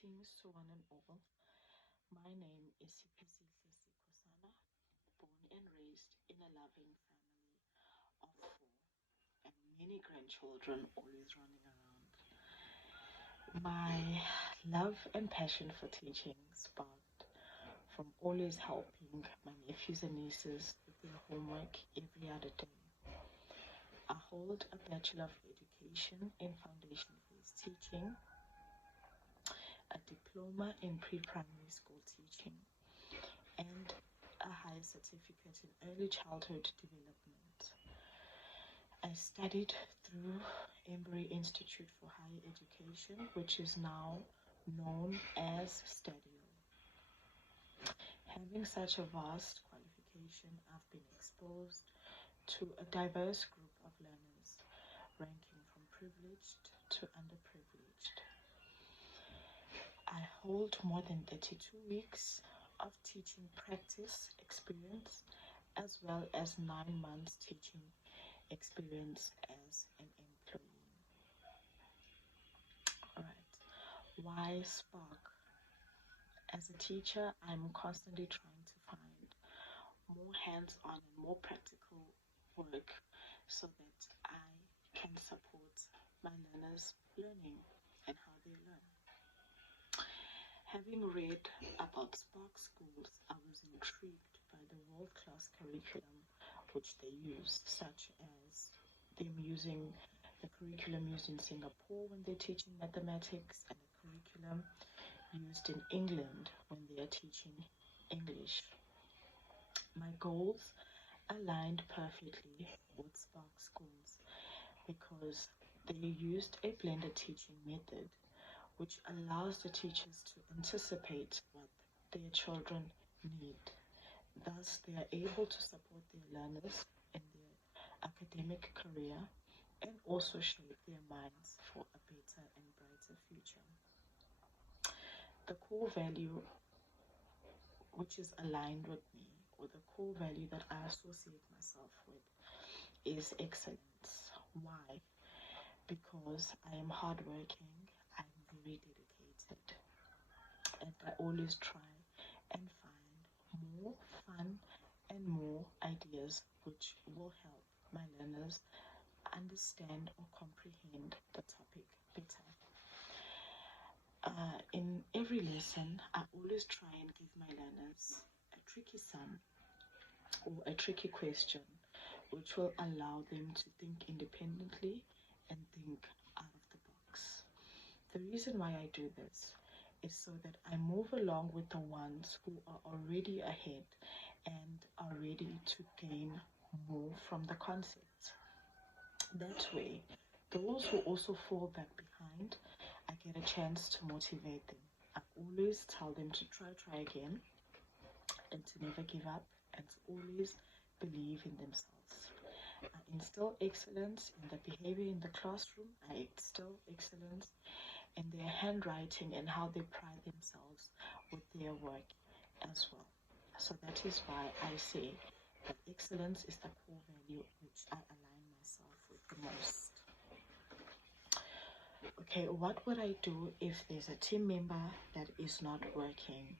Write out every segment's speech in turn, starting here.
Greetings to one and all. My name is Sipesihle Sikosana, born and raised in a loving family of four and many grandchildren always running around. My love and passion for teaching sparked from always helping my nephews and nieces with their homework every other day. I hold a Bachelor of Education in Foundation Phase Teaching, a diploma in pre-primary school teaching, and a higher certificate in early childhood development. I studied through Embry Institute for Higher Education, which is now known as Stadio. Having such a vast qualification, I've been exposed to a diverse group of learners, ranging from privileged to underprivileged. I hold more than 32 weeks of teaching practice experience, as well as 9 months teaching experience as an employee. Alright, why Spark? As a teacher, I'm constantly trying to find more hands-on and more practical work so that I can support my learners' learning and how they learn. Having read about Spark schools, I was intrigued by the world-class curriculum which they use, such as them using the curriculum used in Singapore when they're teaching mathematics and the curriculum used in England when they are teaching English. My goals aligned perfectly with Spark schools because they used a blended teaching method which allows the teachers to anticipate what their children need. Thus, they are able to support their learners in their academic career and also shape their minds for a better and brighter future. The core value which is aligned with me, or the core value that I associate myself with, is excellence. Why? Because I am hardworking, I'm very dedicated, and I always try and find more fun and more ideas which will help my learners understand or comprehend the topic better. In every lesson, I always try and give my learners a tricky sum or a tricky question which will allow them to think independently and think out of the box. The reason why I do this is so that I move along with the ones who are already ahead and are ready to gain more from the concept. That way, those who also fall back behind, I get a chance to motivate them. I always tell them to try again, and to never give up, and to always believe in themselves. I instill excellence in the behavior in the classroom. I instill excellence in their handwriting and how they pride themselves with their work as well. So that is why I say that excellence is the core value which I align myself with the most. Okay, what would I do if there's a team member that is not working?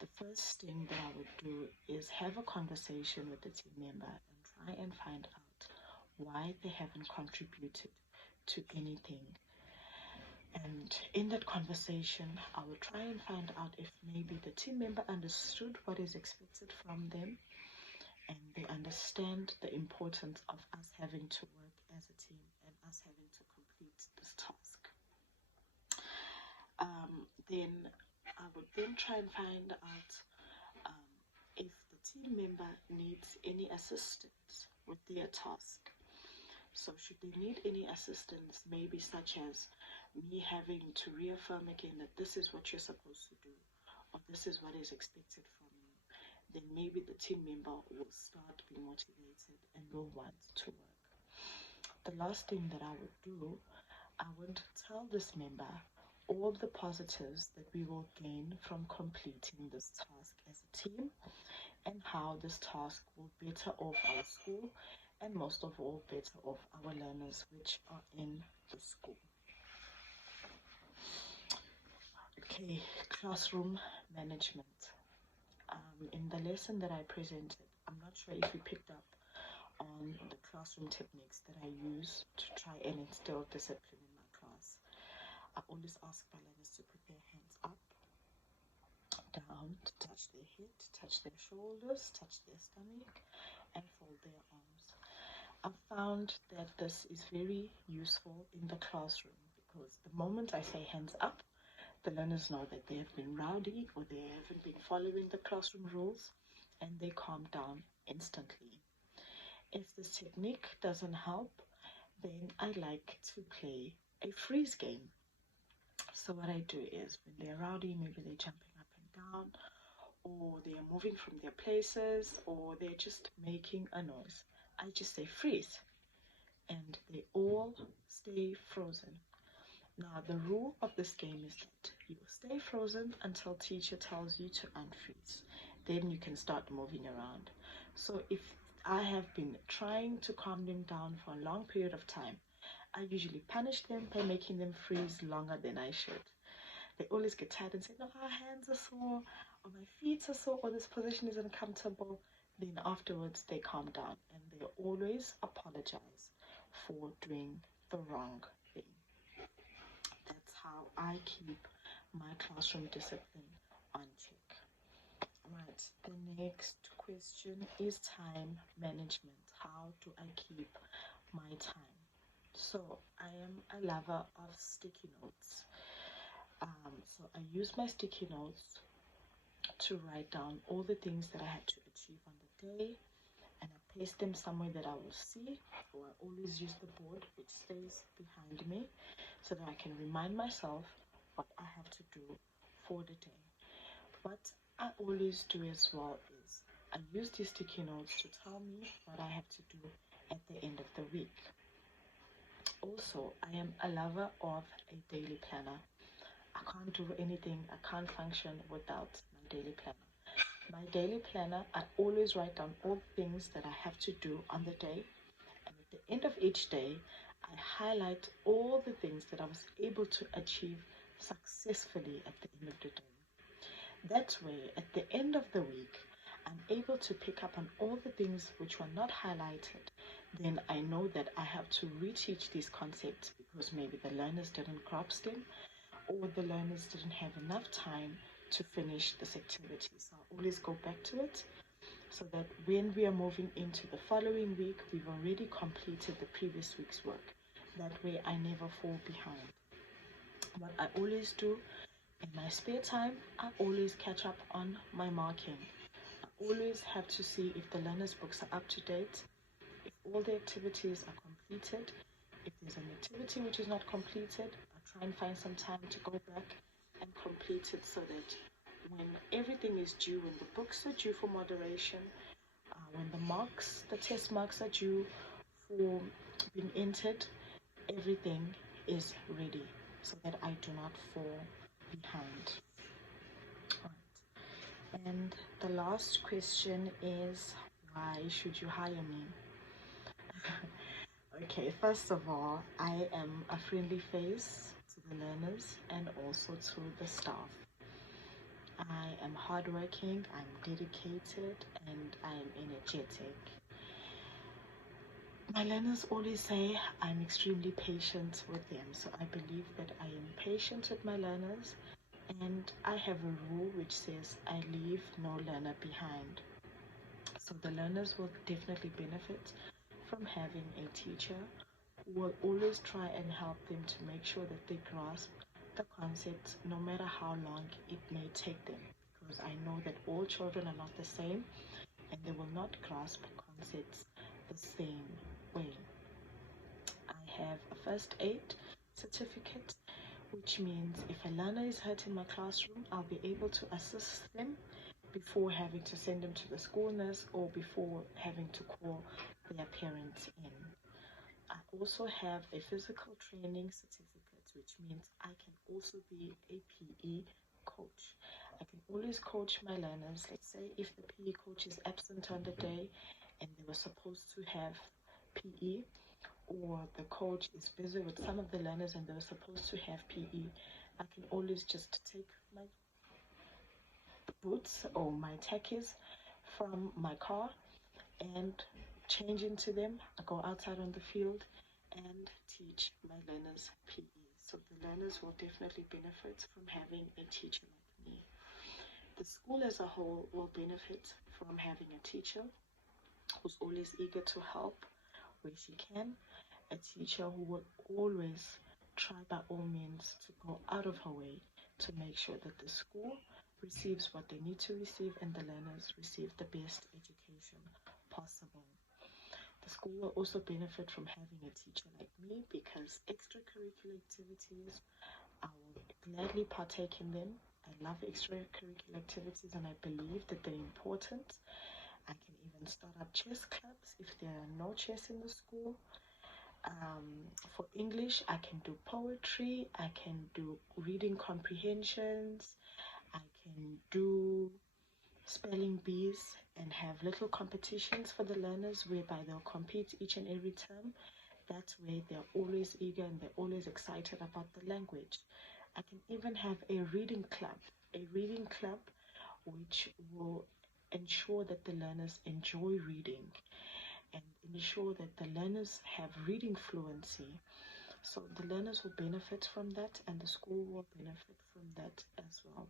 The first thing that I would do is have a conversation with the team member and try and find out why they haven't contributed to anything. And in that conversation, I would try and find out if maybe the team member understood what is expected from them and they understand the importance of us having to work as a team and us having to complete this task. Then I would then try and find out if the team member needs any assistance with their task. So should they need any assistance, maybe such as me having to reaffirm again that this is what you're supposed to do, or this is what is expected from you, then maybe the team member will start being motivated and will want to work. The last thing that I would do, I would tell this member all the positives that we will gain from completing this task as a team and how this task will better off our school and most of all better off our learners which are in the school. Okay, classroom management. In the lesson that I presented, I'm not sure if you picked up on the classroom techniques that I use to try and instill discipline in my class. I always ask my learners to put their hands up, down, to touch their head, touch their shoulders, touch their stomach, and fold their arms. I've found that this is very useful in the classroom because the moment I say hands up, the learners know that they have been rowdy or they haven't been following the classroom rules, and they calm down instantly. If this technique doesn't help, then I like to play a freeze game. So what I do is when they're rowdy, maybe they're jumping up and down, or they are moving from their places, or they're just making a noise, I just say freeze, and they all stay frozen. Now, the rule of this game is that you will stay frozen until teacher tells you to unfreeze. Then you can start moving around. So if I have been trying to calm them down for a long period of time, I usually punish them by making them freeze longer than I should. They always get tired and say, no, our hands are sore, or my feet are sore, or this position is uncomfortable. Then afterwards, they calm down and they always apologize for doing the wrong thing. That's how I keep my classroom discipline on check. Right, the next question is time management. How do I keep my time? So I am a lover of sticky notes. So I use my sticky notes to write down all the things that I had to achieve on the day, and I paste them somewhere that I will see, or I always use the board which stays behind me so that I can remind myself what I have to do for the day. What I always do as well is I use these sticky notes to tell me what I have to do at the end of the week. Also, I am a lover of a daily planner. I can't do anything, I can't function without my daily planner. My daily planner, I always write down all things that I have to do on the day, and at the end of each day, I highlight all the things that I was able to achieve successfully at the end of the day. That way, at the end of the week, I'm able to pick up on all the things which were not highlighted. Then I know that I have to reteach these concepts because maybe the learners didn't grasp them, or the learners didn't have enough time to finish this activity. So I always go back to it so that when we are moving into the following week, we've already completed the previous week's work. That way I never fall behind. What I always do in my spare time, I always catch up on my marking. I always have to see if the learners' books are up to date, if all the activities are completed. If there's an activity which is not completed, I try and find some time to go back and complete it so that when everything is due, when the books are due for moderation, when the test marks are due for being entered, everything is ready so that I do not fall behind. Right. And the last question is, why should you hire me? Okay, first of all, I am a friendly face to the learners and also to the staff. I am hardworking, I'm dedicated, and I'm energetic. My learners always say I'm extremely patient with them, so I believe that I am patient with my learners, and I have a rule which says I leave no learner behind. So the learners will definitely benefit from having a teacher who will always try and help them to make sure that they grasp the concepts no matter how long it may take them. Because I know that all children are not the same and they will not grasp concepts the same way. I have a first aid certificate, which means if a learner is hurt in my classroom, I'll be able to assist them before having to send them to the school nurse or before having to call their parents in. I also have a physical training certificate, which means I can also be a PE coach. I can always coach my learners. Let's say if the PE coach is absent on the day and they were supposed to have PE, or the coach is busy with some of the learners and they were supposed to have PE, I can always just take my boots or my tackies from my car and change into them. I go outside on the field and teach my learners PE. So the learners will definitely benefit from having a teacher like me. The school as a whole will benefit from having a teacher who's always eager to help where she can, a teacher who will always try by all means to go out of her way to make sure that the school receives what they need to receive and the learners receive the best education possible. The school will also benefit from having a teacher like me because extracurricular activities, I will gladly partake in them. I love extracurricular activities and I believe that they're important. I can even start up chess clubs if there are no chess in the school. For English, I can do poetry, I can do reading comprehensions, I can do spelling bees and have little competitions for the learners whereby they'll compete each and every term. That way, they're always eager and they're always excited about the language. I can even have a reading club which will ensure that the learners enjoy reading and ensure that the learners have reading fluency. So the learners will benefit from that and the school will benefit from that as well.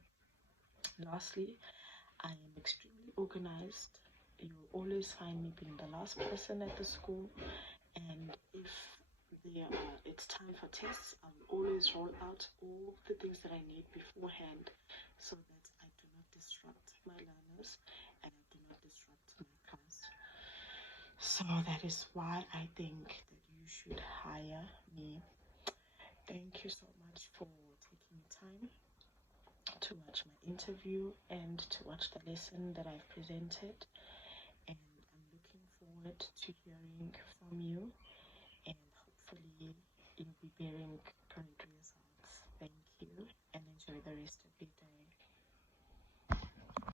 Lastly, I am extremely organized. You'll always find me being the last person at the school, and if it's time for tests, I will always roll out all the things that I need beforehand so that I do not disrupt my learners and I do not disrupt my class. So that is why I think that you should hire me. Thank you so much for taking time to watch my interview and to watch the lesson that I've presented. And I'm looking forward to hearing from you and hopefully you'll be bearing great results. Thank you and enjoy the rest of your day.